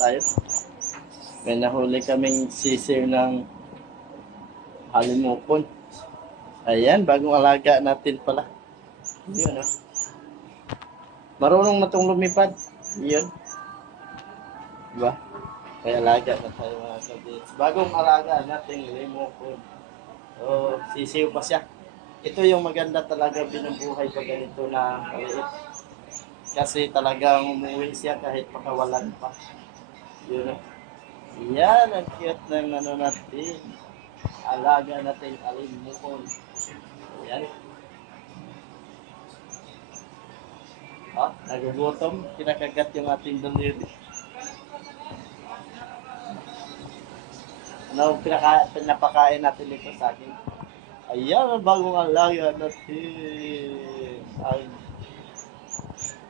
tayo. May nahuli kaming sisir ng halimupon. Ayan, bagong alaga natin pala. Yun, oh. Marunong na itong lumipad. Yun. Diba? Kaya alaga na tayo mga kabits. Bagong alaga nating limupon. So, sisiw pa siya. Ito yung maganda talaga binubuhay pag ganito na maliit. Kasi talagang umuwi siya kahit pakawalan pa. Yun, oh. Yan, ang cute ng ano natin. Alaga natin alimupon. Yan. Oh, nagugutom. Kinakagat yung ating daliri. Ano pinapakain natin ito sa akin? Ayan, ang bagong alaga natin. Ang